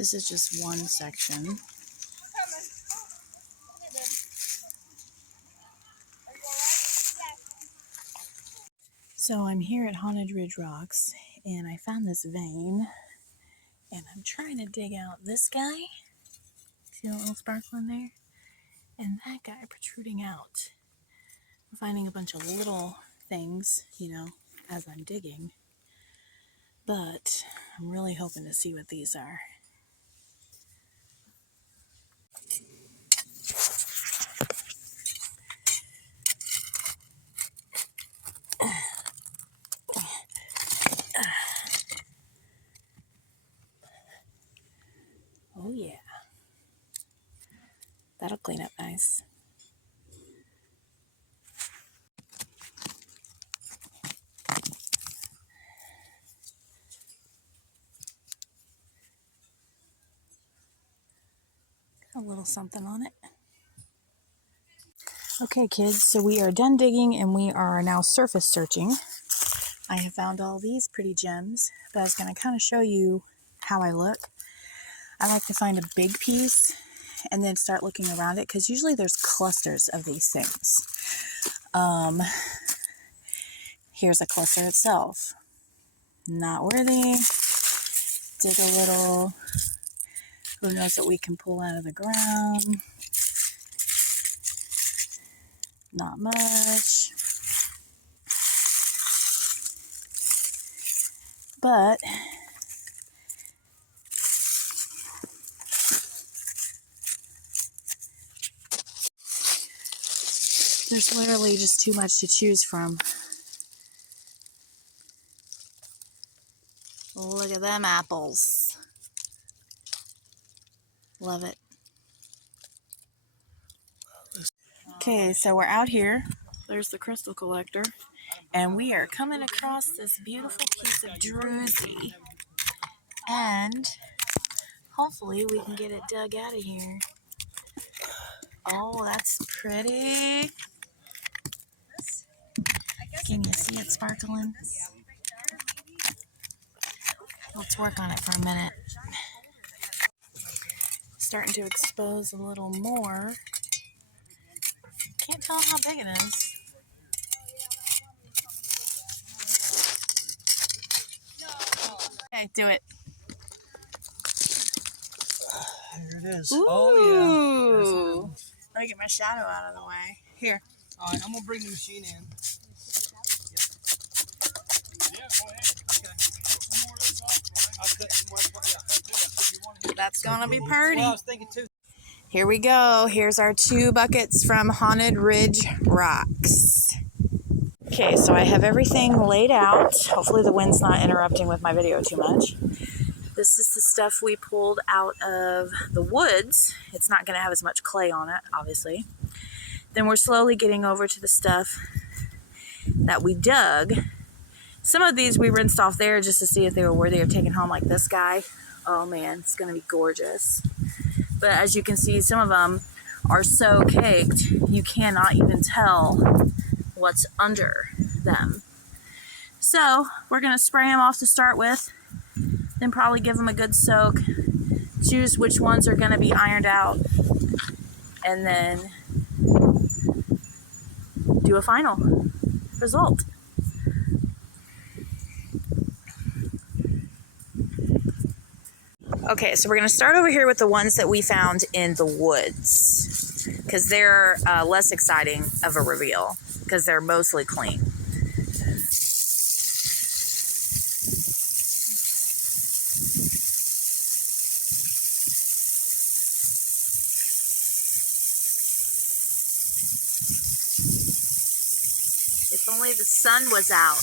This is just one section. So I'm here at Haunted Ridge Rocks, and I found this vein, and I'm trying to dig out this guy. See that little sparkle in there? And that guy protruding out. I'm finding a bunch of little things, you know, as I'm digging. But I'm really hoping to see what these are. Oh yeah. That'll clean up nice. Got a little something on it. Okay kids, so we are done digging and we are now surface searching. I have found all these pretty gems, but I was going to kind of show you how I look. I like to find a big piece and then start looking around it, because usually there's clusters of these things. Here's a cluster itself. Not worthy. Dig a little. Who knows what we can pull out of the ground? Not much. But there's literally just too much to choose from. Look at them apples. Love it. Okay, so we're out here. There's the crystal collector. And we are coming across this beautiful piece of Druzy. And hopefully we can get it dug out of here. Oh, that's pretty. Can you see it sparkling? Let's work on it for a minute. Starting to expose a little more. Can't tell how big it is. Okay, do it. Here it is. Ooh. Oh, yeah. Let me get my shadow out of the way. Here. All right, I'm going to bring the machine in. Yeah, go ahead. Okay. Cut some more of this off, right? I'll cut some more. Yeah, That's going to be pretty. Well, I was thinking too. Here we go. Here's our 2 buckets from Haunted Ridge Rocks. Okay, so I have everything laid out. Hopefully the wind's not interrupting with my video too much. This is the stuff we pulled out of the woods. It's not going to have as much clay on it, obviously. Then we're slowly getting over to the stuff that we dug. Some of these we rinsed off there just to see if they were worthy of taking home, like this guy. Oh man, it's going to be gorgeous. But as you can see, some of them are so caked, you cannot even tell what's under them. So we're going to spray them off to start with, then probably give them a good soak, choose which ones are going to be ironed out, and then do a final result. Okay, so we're going to start over here with the ones that we found in the woods, because they're less exciting of a reveal, because they're mostly clean. If only the sun was out.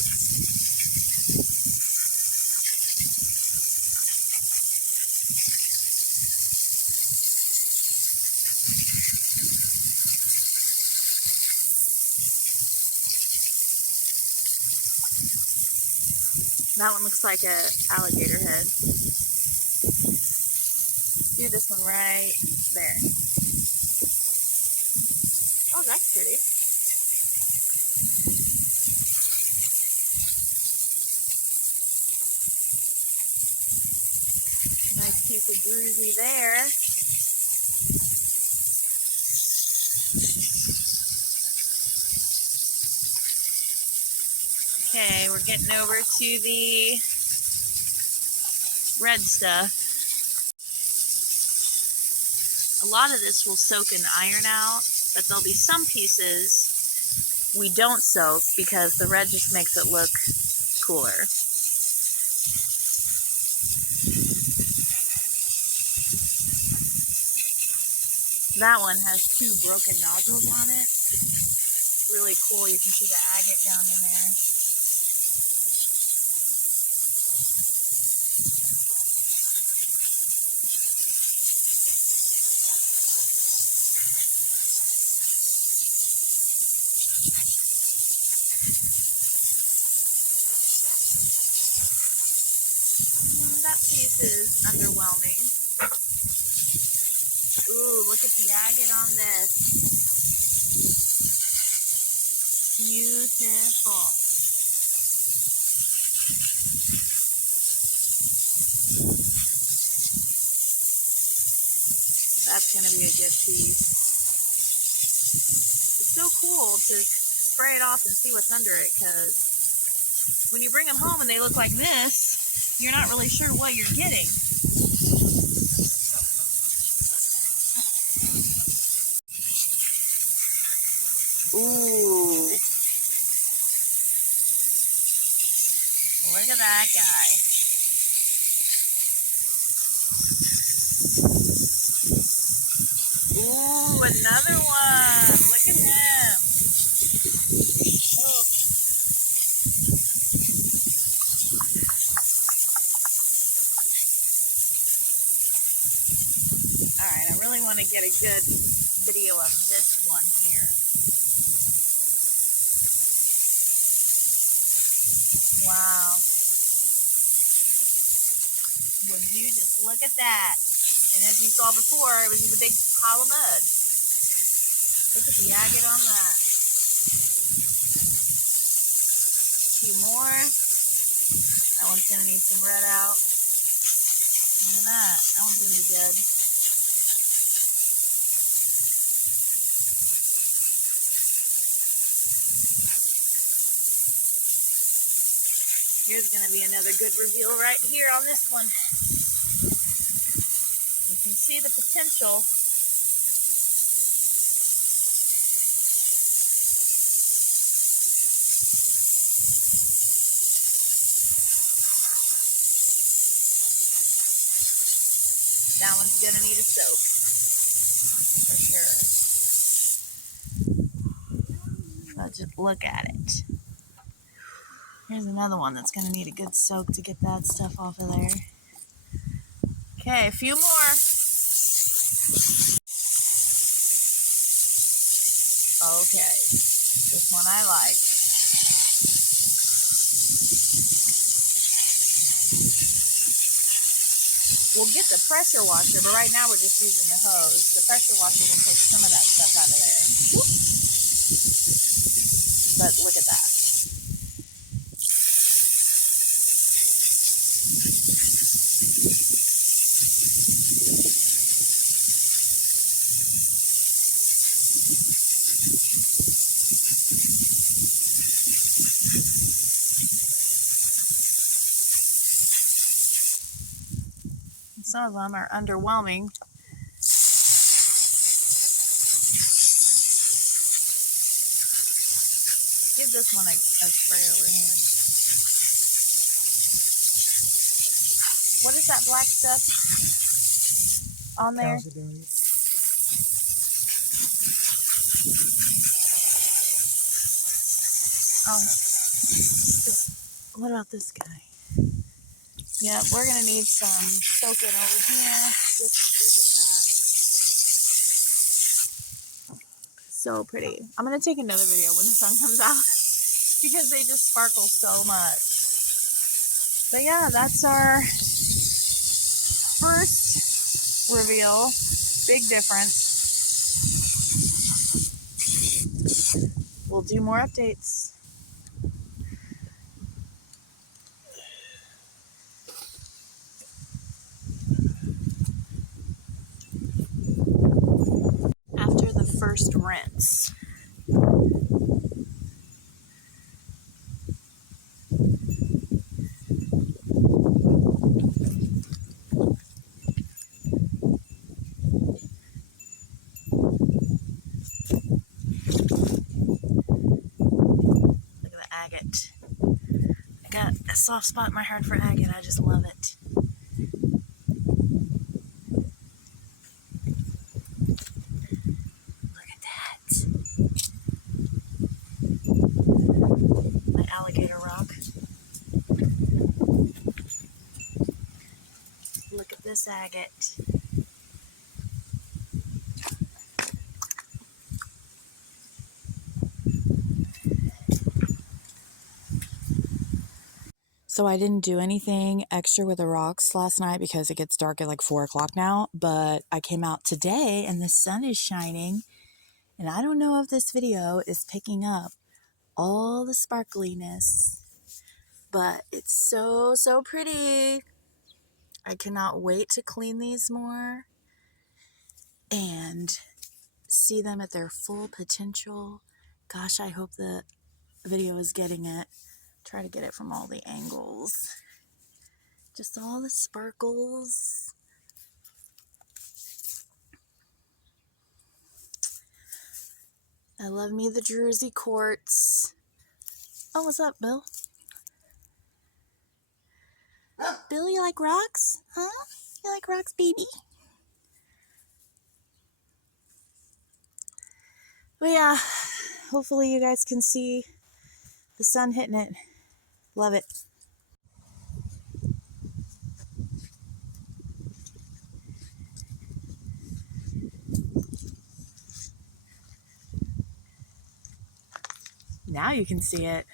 That one looks like a alligator head. Do this one right there. Oh, that's pretty. Nice piece of Druzy there. Okay, we're getting over to the red stuff. A lot of this will soak in iron out, but there'll be some pieces we don't soak because the red just makes it look cooler. That one has 2 broken nozzles on it. It's really cool. You can see the agate down in there. That piece is underwhelming. Ooh, look at the agate on this. Beautiful. That's going to be a good piece. It's so cool to spray it off and see what's under it, because when you bring them home and they look like this, you're not really sure what you're getting. Ooh. Look at that guy. Ooh, another one. Look at him. Oh. Alright, I really want to get a good video of this one here. Wow. Would you just look at that? And as you saw before, it was a big pile of mud. Look at the agate on that. A few more. That one's going to need some red out. Look at that. That one's going to be good. Here's going to be another good reveal right here on this one. You can see the potential. That one's going to need a soak, for sure. So just look at it. Here's another one that's going to need a good soak to get that stuff off of there. Okay, a few more. Okay, this one I like. We'll get the pressure washer, but right now we're just using the hose. The pressure washer will take some of that stuff out of there. Whoop. But look at that. Some of them are underwhelming. Give this one a spray over here. What is that black stuff on there? What about this guy? Yeah, we're going to need some soaking over here. Just look at that. So pretty. I'm going to take another video when the sun comes out because they just sparkle so much. But yeah, that's our first reveal. Big difference. We'll do more updates. first rinse. Look at the agate. I got a soft spot in my heart for agate. I just love it. Look at that. My alligator rock. Look at this agate. So I didn't do anything extra with the rocks last night because it gets dark at like 4 o'clock now, but I came out today and the sun is shining, and I don't know if this video is picking up all the sparkliness, but it's so, so pretty. I cannot wait to clean these more and see them at their full potential. Gosh, I hope the video is getting it. Try to get it from all the angles. Just all the sparkles. I love me the Druzy Quartz. Oh, what's up, Bill? Bill, you like rocks? Huh? You like rocks, baby? But yeah, hopefully you guys can see the sun hitting it. Love it. Now you can see it.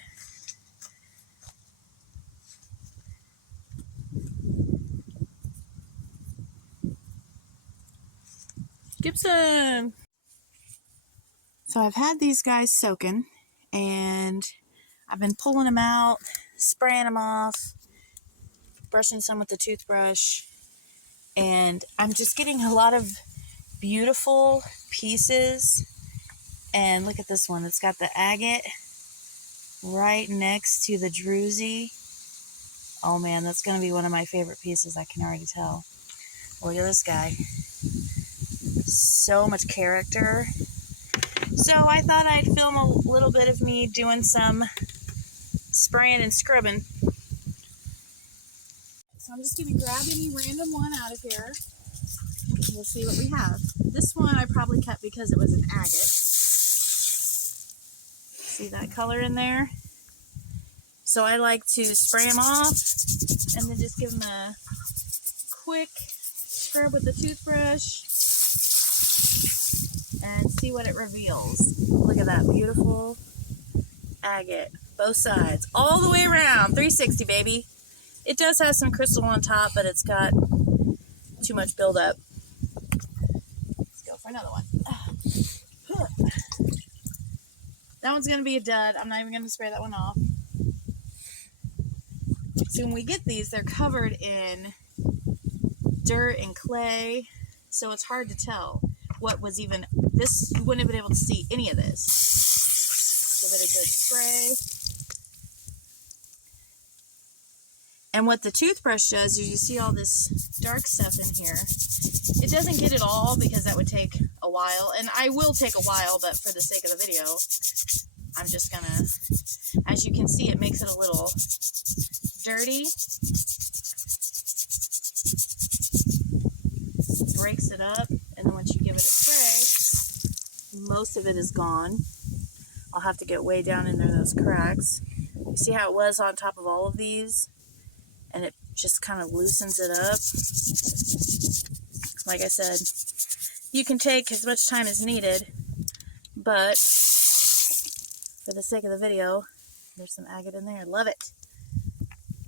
Gibson! So I've had these guys soaking, and I've been pulling them out, spraying them off, brushing some with the toothbrush, and I'm just getting a lot of beautiful pieces. And look at this one. It's got the agate right next to the Druzy. Oh man, that's going to be one of my favorite pieces, I can already tell. Look at this guy. So much character. So I thought I'd film a little bit of me doing some spraying and scrubbing. So I'm just going to grab any random one out of here. And we'll see what we have. This one I probably kept because it was an agate. See that color in there? So I like to spray them off and then just give them a quick scrub with the toothbrush and see what it reveals. Look at that beautiful agate. Both sides. All the way around. 360, baby. It does have some crystal on top, but it's got too much buildup. Let's go for another one. That one's going to be a dud. I'm not even going to spray that one off. So when we get these, they're covered in dirt and clay, so it's hard to tell what was even this. You wouldn't have been able to see any of this. Give it a good spray. And what the toothbrush does is, you see all this dark stuff in here. It doesn't get it all because that would take a while, and I will take a while, but for the sake of the video, I'm just gonna, as you can see, it makes it a little dirty. Breaks it up, and then once you give it a spray, most of it is gone. I'll have to get way down into those cracks. You see how it was on top of all of these? And it just kind of loosens it up. Like I said, you can take as much time as needed, but for the sake of the video, there's some agate in there. Love it.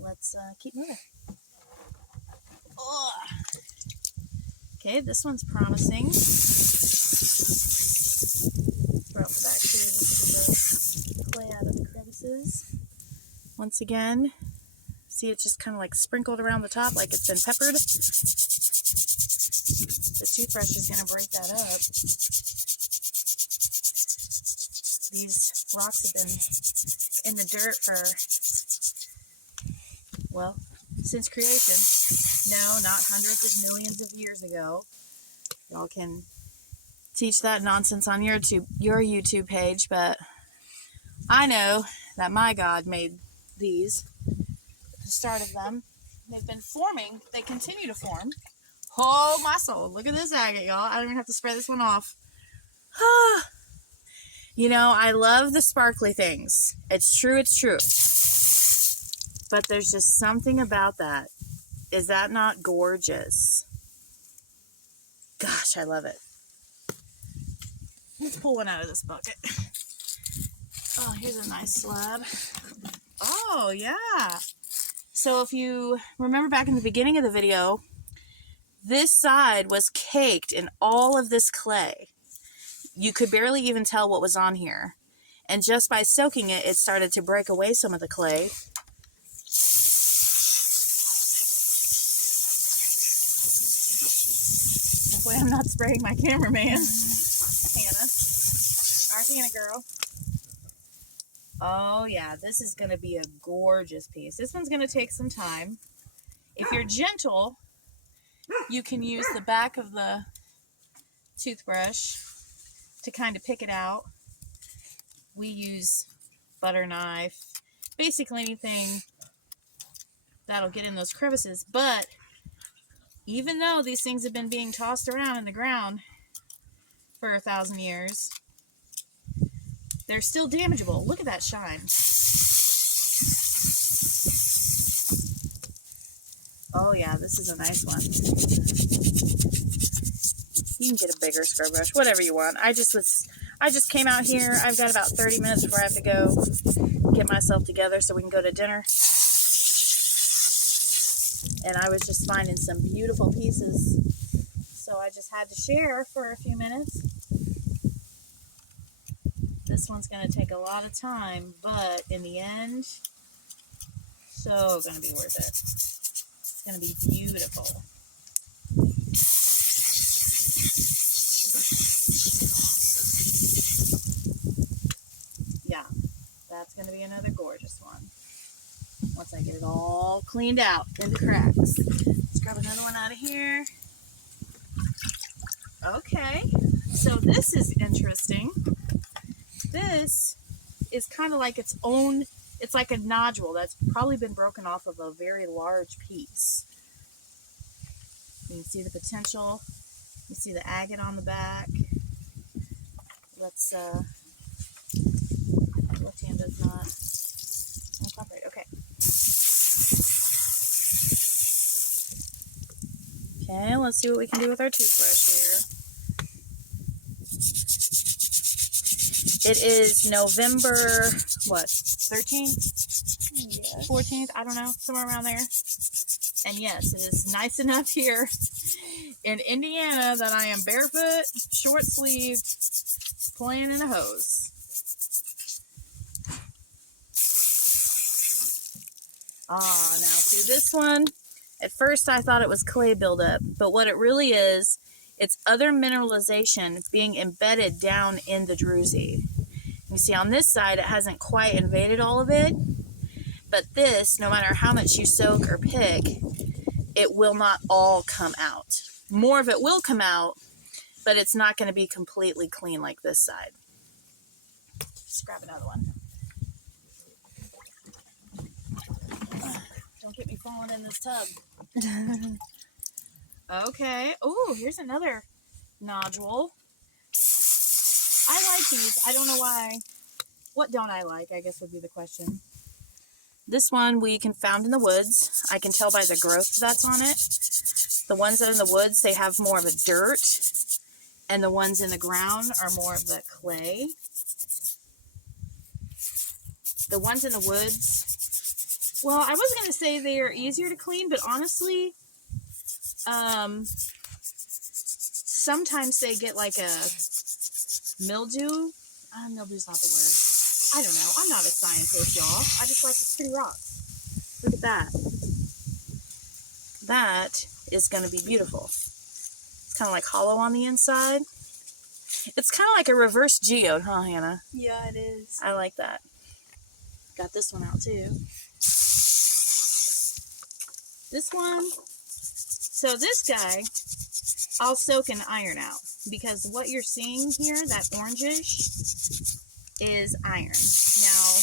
Let's keep moving. Oh. Okay, this one's promising. Throw out the back here just to get the clay out of the crevices. Once again, see, it's just kind of like sprinkled around the top like it's been peppered. The toothbrush is going to break that up. These rocks have been in the dirt for, well, since creation. No, not hundreds of millions of years ago. Y'all can teach that nonsense on your YouTube page, but I know that my God made these, the start of them. They've been forming. They continue to form. Oh, my soul. Look at this agate, y'all. I don't even have to spray this one off. You know, I love the sparkly things. It's true, it's true. But there's just something about that. Is that not gorgeous? Gosh, I love it. Let's pull one out of this bucket. Oh, here's a nice slab. Oh, yeah. So if you remember back in the beginning of the video, this side was caked in all of this clay. You could barely even tell what was on here. And just by soaking it, it started to break away some of the clay. Hopefully I'm not spraying my cameraman. Hannah. Our Hannah girl. Oh yeah, this is going to be a gorgeous piece. This one's going to take some time. If you're gentle, you can use the back of the toothbrush to kind of pick it out. We use butter knife, basically anything that'll get in those crevices. But even though these things have been being tossed around in the ground for 1,000 years, they're still damageable. Look at that shine. Oh yeah, this is a nice one. You can get a bigger scrub brush, whatever you want. I just came out here. I've got about 30 minutes before I have to go get myself together so we can go to dinner. And I was just finding some beautiful pieces. So I just had to share for a few minutes. This one's going to take a lot of time, but in the end, so going to be worth it. It's going to be beautiful. Yeah, that's going to be another gorgeous one. Once I get it all cleaned out into cracks. Let's grab another one out of here. Okay, so this is interesting. This is kind of like its own, it's like a nodule that's probably been broken off of a very large piece. You can see the potential. You see the agate on the back. Let's, left hand does not incorporate. Okay. Okay, let's see what we can do with our toothbrush here. It is November, what, 13th? Yes. 14th? I don't know, somewhere around there. And yes, it is nice enough here in Indiana that I am barefoot, short-sleeved, playing in a hose. Ah, now see this one? At first I thought it was clay buildup, but what it really is, it's other mineralization being embedded down in the Druzy. You see on this side, it hasn't quite invaded all of it, but this, no matter how much you soak or pick, it will not all come out. More of it will come out, but it's not going to be completely clean like this side. Just grab another one. Don't get me falling in this tub. Okay. Oh, here's another nodule. I like these. I don't know why. What don't I like, I guess would be the question. This one we can found in the woods. I can tell by the growth that's on it. The ones that are in the woods, they have more of a dirt. And the ones in the ground are more of the clay. The ones in the woods, well, I was going to say they are easier to clean, but honestly, sometimes they get like a mildew. Mildew's not the word. I don't know. I'm not a scientist, y'all. I just like the pretty rocks. Look at that. That is going to be beautiful. It's kind of like hollow on the inside. It's kind of like a reverse geode, huh, Hannah? Yeah, it is. I like that. Got this one out too. This one. So this guy, I'll soak and iron out. Because what you're seeing here, that orangish, is iron. Now,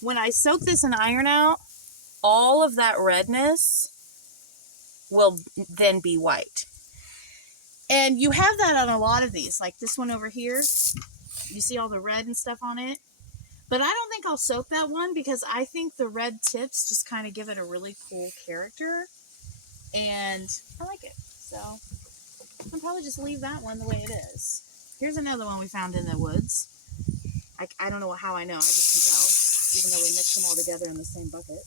when I soak this in iron out, all of that redness will then be white. And you have that on a lot of these. Like this one over here. You see all the red and stuff on it? But I don't think I'll soak that one because I think the red tips just kind of give it a really cool character. And I like it. So I'll probably just leave that one the way it is. Here's another one we found in the woods. I don't know how I know. I just can tell. Even though we mixed them all together in the same bucket.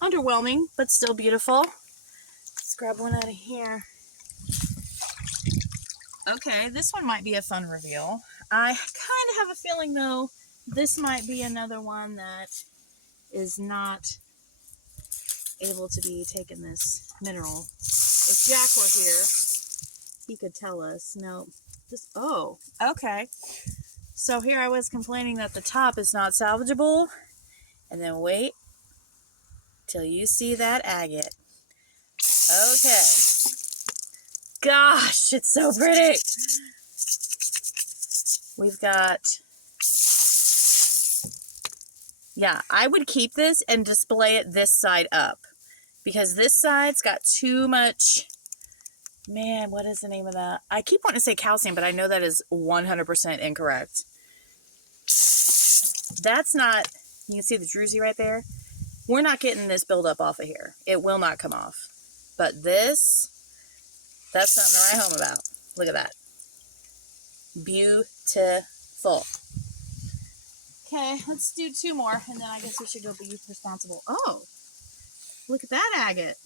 Underwhelming, but still beautiful. Let's grab one out of here. Okay, this one might be a fun reveal. I kind of have a feeling, though, this might be another one that is not able to be taking this mineral. If Jack were here, he could tell us. No, this, oh, okay. So here I was complaining that the top is not salvageable. And then wait till you see that agate. Okay. Gosh, it's so pretty. We've got, yeah, I would keep this and display it this side up. Because this side's got too much, man, what is the name of that? I keep wanting to say calcium, but I know that is 100% incorrect. That's not, you can see the druzy right there. We're not getting this buildup off of here. It will not come off. But this, that's something to write home about. Look at that. Beautiful. Okay, let's do two more, and then I guess we should go be responsible. Oh, look at that agate.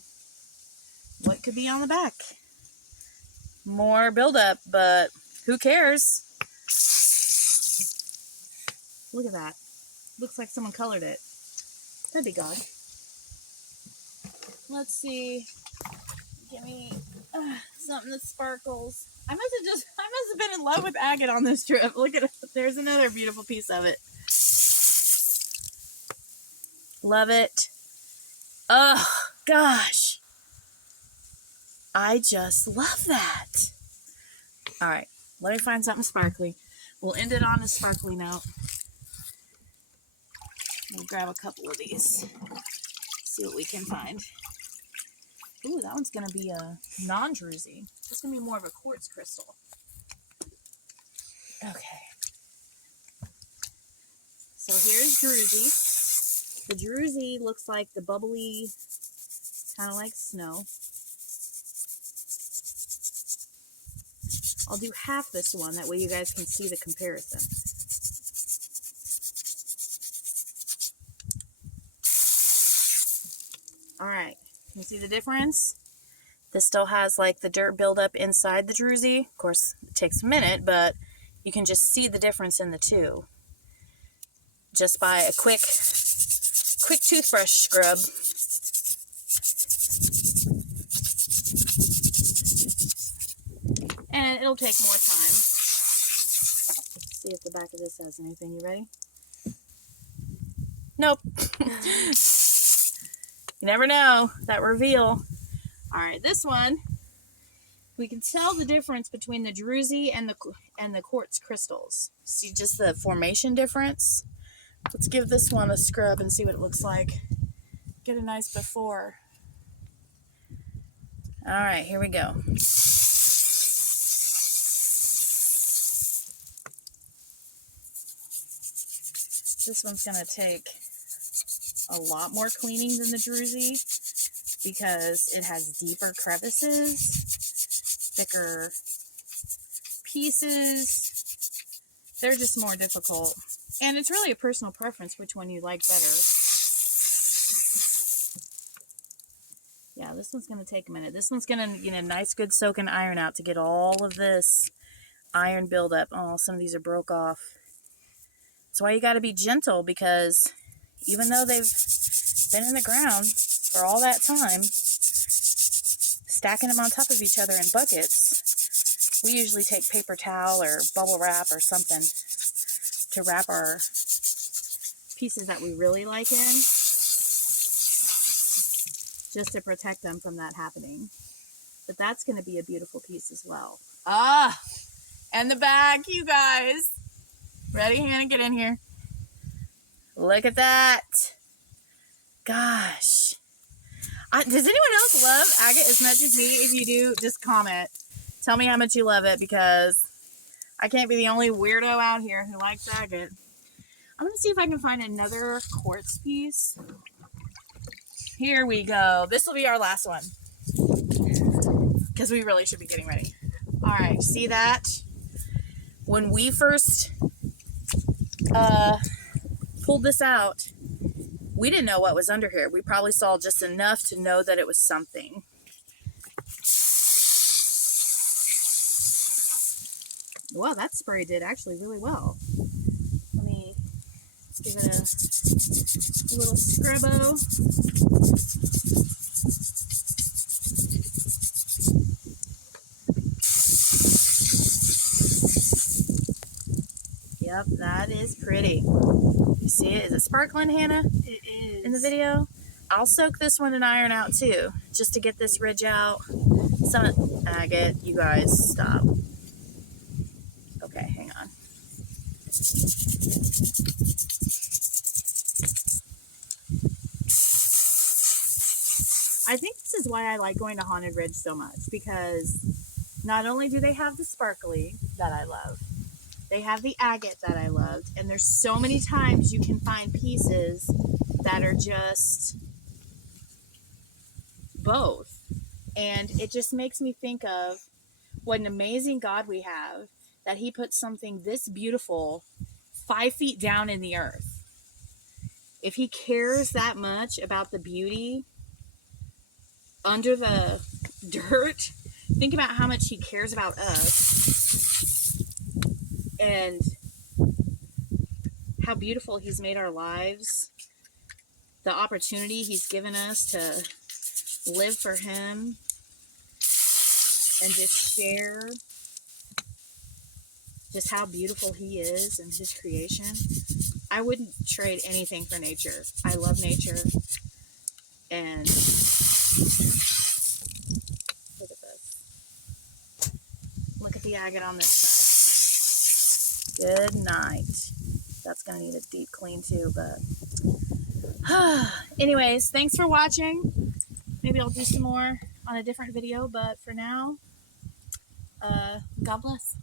What could be on the back? More buildup, but who cares? Look at that. Looks like someone colored it. Could be God. Let's see. Give me something that sparkles. I must have been in love with agate on this trip. Look at it. There's another beautiful piece of it. Love it. Oh, gosh. I just love that. All right. Let me find something sparkly. We'll end it on a sparkly note. We'll grab a couple of these. See what we can find. Ooh, that one's going to be a non-druzy. It's going to be more of a quartz crystal. Okay. So here's druzy. The druzy looks like the bubbly, kind of like snow. I'll do half this one. That way you guys can see the comparison. All right. Can you see the difference? This still has like the dirt buildup inside the druzy. Of course, it takes a minute, but you can just see the difference in the two. Just by a quick toothbrush scrub. And it'll take more time. Let's see if the back of this has anything. You ready? Nope. You never know. That reveal. Alright, this one, we can tell the difference between the druzy and the quartz crystals. See just the formation difference? Let's give this one a scrub and see what it looks like. Get a nice before. Alright, here we go. This one's going to take a lot more cleaning than the druzy because it has deeper crevices, thicker pieces. They're just more difficult. And it's really a personal preference which one you like better. Yeah, this one's going to take a minute. This one's going to get a nice good soak and iron out to get all of this iron buildup. Oh, some of these are broke off. That's why you got to be gentle because even though they've been in the ground for all that time, stacking them on top of each other in buckets, we usually take paper towel or bubble wrap or something to wrap our pieces that we really like in, just to protect them from that happening. But that's going to be a beautiful piece as well. Ah, and the back, you guys. Ready, Hannah? Get in here. Look at that. Gosh. Does anyone else love agate as much as me? If you do, just comment. Tell me how much you love it, because I can't be the only weirdo out here who likes agate. I'm going to see if I can find another quartz piece. Here we go. This will be our last one, because we really should be getting ready. All right, see that? When we first pulled this out, we didn't know what was under here. We probably saw just enough to know that it was something. Wow, that spray did actually really well. Let me give it a little scrubbo. Yep, that is pretty. You see it? Is it sparkling, Hannah? It is. In the video? I'll soak this one in iron out too, just to get this ridge out. Some agate, you guys, stop. Okay, hang on. I think this is why I like going to Haunted Ridge so much, because not only do they have the sparkly that I love, they have the agate that I loved, and there's so many times you can find pieces that are just both. And it just makes me think of what an amazing God we have, that he put something this beautiful 5 feet down in the earth. If he cares that much about the beauty under the dirt, think about how much he cares about us and how beautiful he's made our lives, the opportunity he's given us to live for him and just share just how beautiful he is and his creation. I wouldn't trade anything for nature. I love nature. And look at this. Look at the agate on this side. Good night. That's going to need a deep clean too, but anyways, thanks for watching. Maybe I'll do some more on a different video, but for now, God bless.